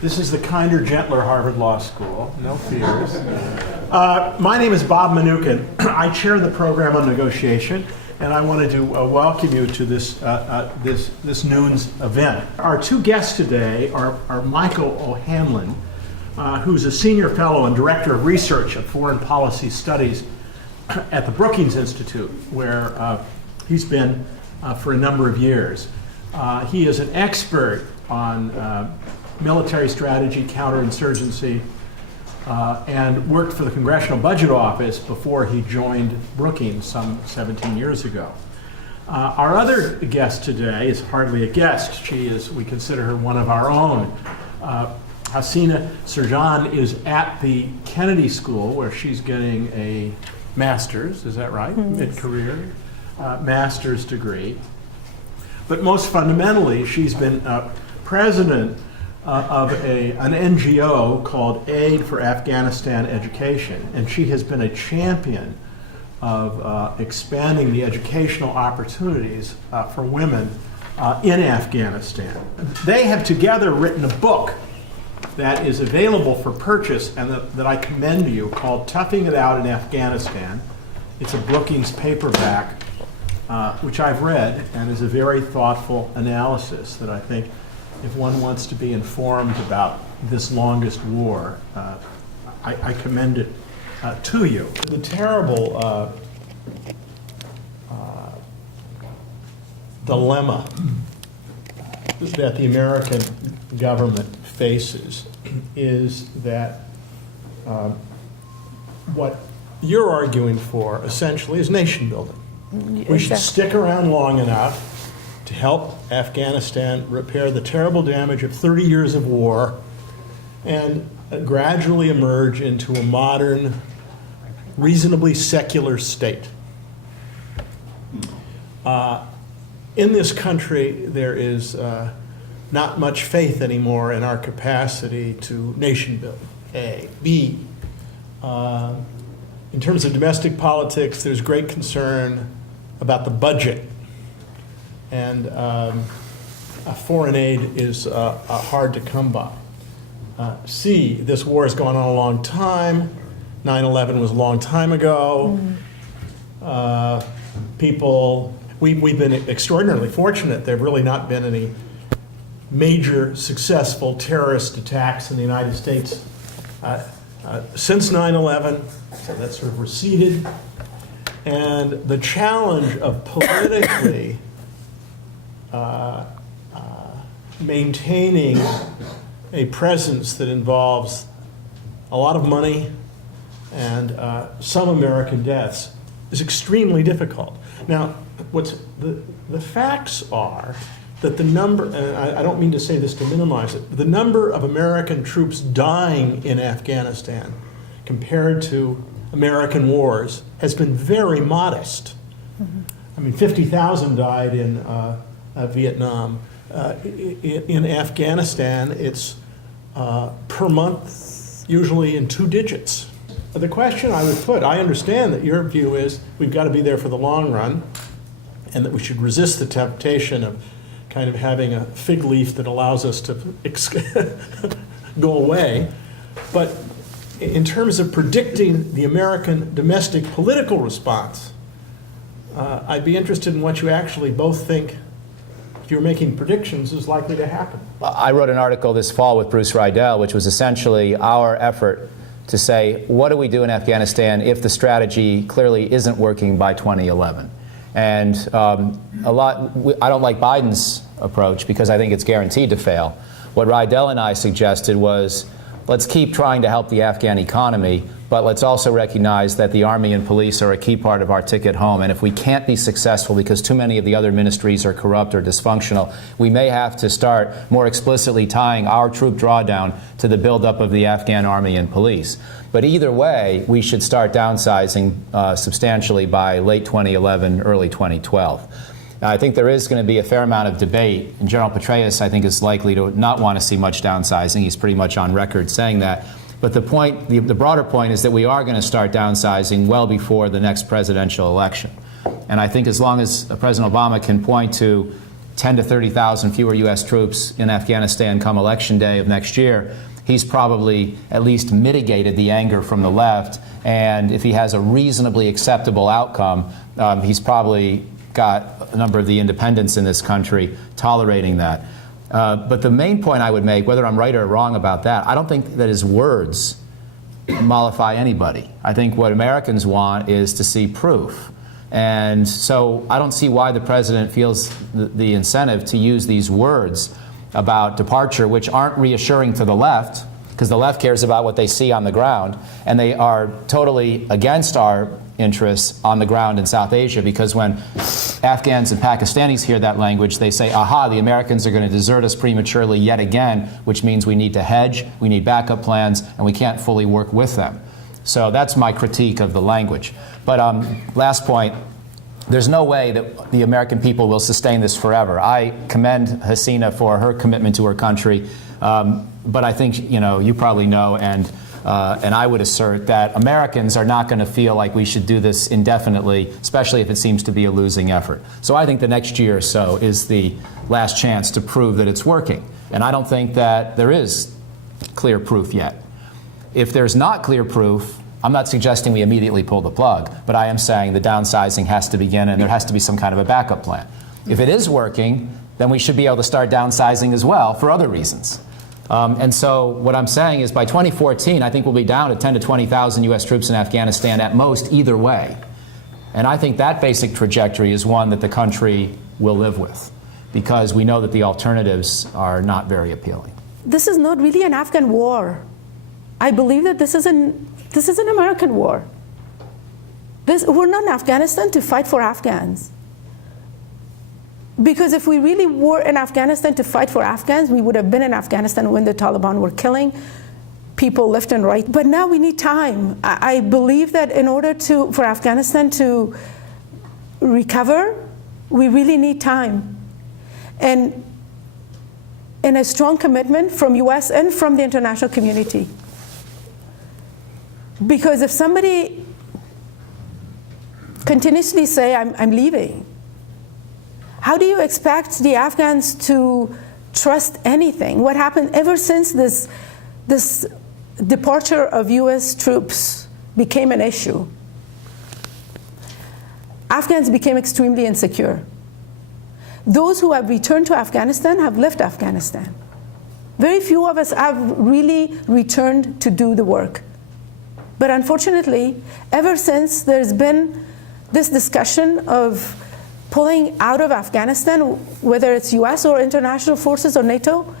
This is the kinder, gentler Harvard Law School. No fears. My name is Bob Mnookin. I chair the program on negotiation, and I wanted to welcome you to this noon's event. Our two guests today are Michael O'Hanlon, who's a senior fellow and director of research at foreign policy studies at the Brookings Institute, where he's been for a number of years. He is an expert on military strategy, counterinsurgency, and worked for the Congressional Budget Office before he joined Brookings some 17 years ago. Our other guest today is hardly a guest. We consider her one of our own. Hassina Sherjan is at the Kennedy School, where she's getting a master's, is that right? Mid-career master's degree. But most fundamentally, she's been president of an NGO called Aid for Afghanistan Education, and she has been a champion of expanding the educational opportunities for women in Afghanistan. They have together written a book that is available for purchase and that I commend to you, called Toughing It Out in Afghanistan. It's a Brookings paperback, which I've read, and is a very thoughtful analysis that I think, if one wants to be informed about this longest war, I commend it to you. The terrible dilemma that the American government faces is that what you're arguing for essentially is nation building. We should stick around long enough to help Afghanistan repair the terrible damage of 30 years of war and gradually emerge into a modern, reasonably secular state. In this country, there is not much faith anymore in our capacity to nation build, A. B, in terms of domestic politics, there's great concern about the budget. And foreign aid is hard to come by. C, this war has gone on a long time. 9/11 was a long time ago. We've been extraordinarily fortunate. There have really not been any major successful terrorist attacks in the United States since 9/11. So that's sort of receded. And the challenge of politically maintaining a presence that involves a lot of money and some American deaths is extremely difficult. Now, the facts are that the number, and I don't mean to say this to minimize it, the number of American troops dying in Afghanistan compared to American wars has been very modest. I mean, 50,000 died in Vietnam. In Afghanistan, it's per month, usually in 2 digits. The question I would put, I understand that your view is we've got to be there for the long run, and that we should resist the temptation of kind of having a fig leaf that allows us to go away. But in terms of predicting the American domestic political response, I'd be interested in what you actually both think, if you're making predictions, is likely to happen. I wrote an article this fall with Bruce Riedel, which was essentially our effort to say, what do we do in Afghanistan if the strategy clearly isn't working by 2011? And I don't like Biden's approach because I think it's guaranteed to fail. What Riedel and I suggested was, let's keep trying to help the Afghan economy, but let's also recognize that the Army and police are a key part of our ticket home. And if we can't be successful because too many of the other ministries are corrupt or dysfunctional, we may have to start more explicitly tying our troop drawdown to the buildup of the Afghan Army and police. But either way, we should start downsizing substantially by late 2011, early 2012. Now, I think there is going to be a fair amount of debate, and General Petraeus, I think, is likely to not want to see much downsizing. He's pretty much on record saying that. But the point, the broader point, is that we are going to start downsizing well before the next presidential election. And I think as long as President Obama can point to 10 to 30,000 fewer U.S. troops in Afghanistan come election day of next year, he's probably at least mitigated the anger from the left. And if he has a reasonably acceptable outcome, he's probably got a number of the independents in this country tolerating that. But the main point I would make, whether I'm right or wrong about that, I don't think that his words mollify anybody. I think what Americans want is to see proof. And so I don't see why the president feels the incentive to use these words about departure, which aren't reassuring to the left, because the left cares about what they see on the ground, and they are totally against our interests on the ground in South Asia, because when Afghans and Pakistanis hear that language, they say, aha, the Americans are going to desert us prematurely yet again, which means we need to hedge, we need backup plans, and we can't fully work with them. So that's my critique of the language. But last point, there's no way that the American people will sustain this forever. I commend Hassina for her commitment to her country, but I think, you probably know, and I would assert that Americans are not going to feel like we should do this indefinitely, especially if it seems to be a losing effort. So I think the next year or so is the last chance to prove that it's working. And I don't think that there is clear proof yet. If there's not clear proof, I'm not suggesting we immediately pull the plug, but I am saying the downsizing has to begin and there has to be some kind of a backup plan. If it is working, then we should be able to start downsizing as well for other reasons. And so what I'm saying is by 2014, I think we'll be down to 10 to 20,000 U.S. troops in Afghanistan at most, either way. And I think that basic trajectory is one that the country will live with, because we know that the alternatives are not very appealing. This is not really an Afghan war. I believe that this is an American war. We're not in Afghanistan to fight for Afghans. Because if we really were in Afghanistan to fight for Afghans, we would have been in Afghanistan when the Taliban were killing people left and right. But now we need time. I believe that in order for Afghanistan to recover, we really need time. And a strong commitment from US and from the international community. Because if somebody continuously say, I'm leaving, how do you expect the Afghans to trust anything? What happened ever since this departure of US troops became an issue? Afghans became extremely insecure. Those who have returned to Afghanistan have left Afghanistan. Very few of us have really returned to do the work. But unfortunately, ever since there's been this discussion of pulling out of Afghanistan, whether it's US or international forces or NATO,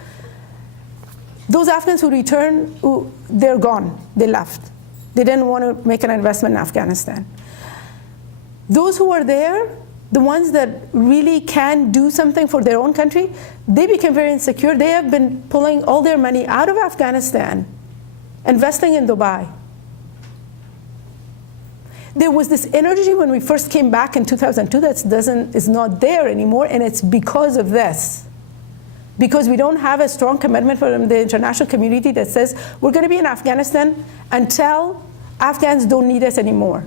those Afghans who return, they're gone, they left. They didn't want to make an investment in Afghanistan. Those who are there, the ones that really can do something for their own country, they became very insecure. They have been pulling all their money out of Afghanistan, investing in Dubai. There was this energy when we first came back in 2002 that is not there anymore, and it's because of this. Because we don't have a strong commitment from the international community that says we're going to be in Afghanistan until Afghans don't need us anymore.